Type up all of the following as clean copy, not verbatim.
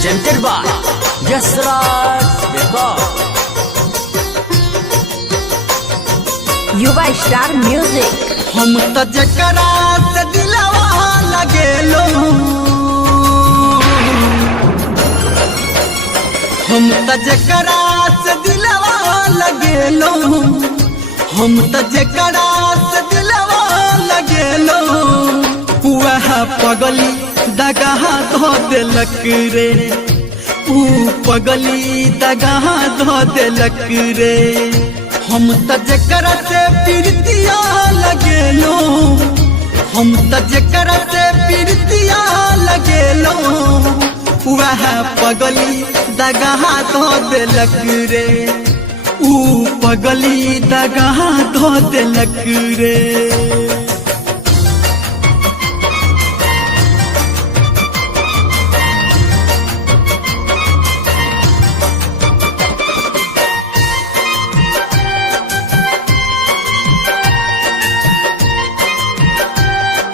presented by Yasraj Record. युवा star music. हम त जकरा से दिलवा लगेलो, हम त जकरा से दिलवा लगेलो, हम त जकरा से दिलवा लगेलो, वह पगली दगाह धो देलक रे, ऊ पगली दगाह धो देलक रे। हम त जकरा से प्रीतिया लगेलो, हम त जकरा से प्रीतिया लगेलो, वह पगली दगाह धो देलक रे, ऊ पगली दगाह धो देलक रे।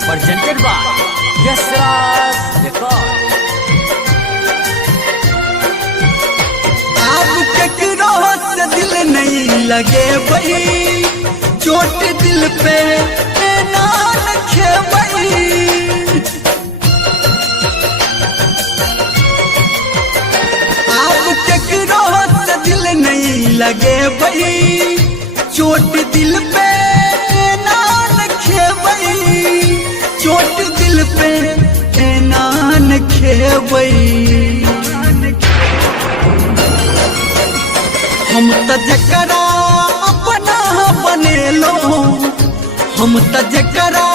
Presented by Yasraj Record. आप केकरो से दिल नहीं लगे बई, चोट दिल पे ना रखे बई। आप केकरो से दिल नहीं लगे बई, चोट दिल पे ना रखे बई, चोट दिल पे ना रखे बई। हम त जकरा अपना बनेलो, हम त जकरा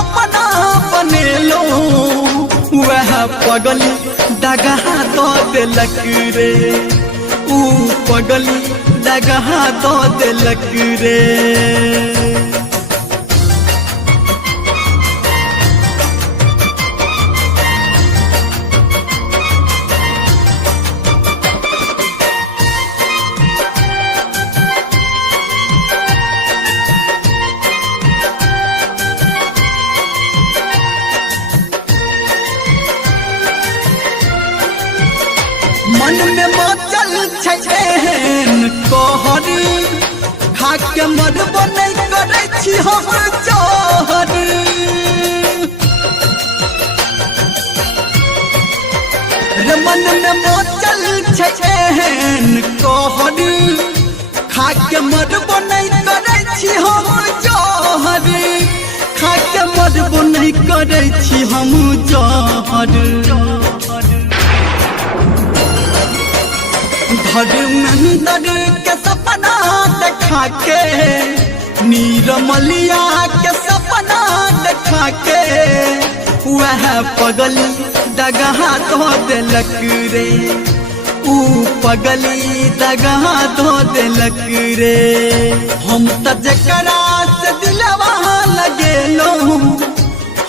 अपना बनेलो, वह पगली दगाह दो देलक रे, ऊ पगली दगाह दो देलक रे। मन में मचल छैन कहर, खाके मरबो नहीं करे छी हम जहर। रे मन में मचल छैन कहर, खाके मरबो नहीं करे छी हम जहर, खाके मरबो नहीं करे छी हम जहर। धर्मेंद्र के सपना देखा के, नीरमलिया के सपना देखा के, वह पगली दगाह धो देलक रे, ऊ पगली दगाह धो देलक रे। हम त जकरा से दिलवा लगेलो,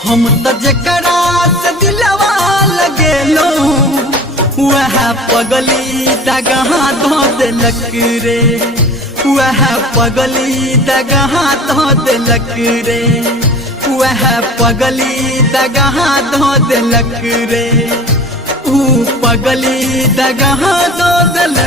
हम त जकरा से दिलवा लगेलो, वह पगली दगाह धो देलक रे, वह पगली दगाह धो देलक रे, वह पगली दगाह धो देलक रे, ऊ पगली दगाह धो देलक।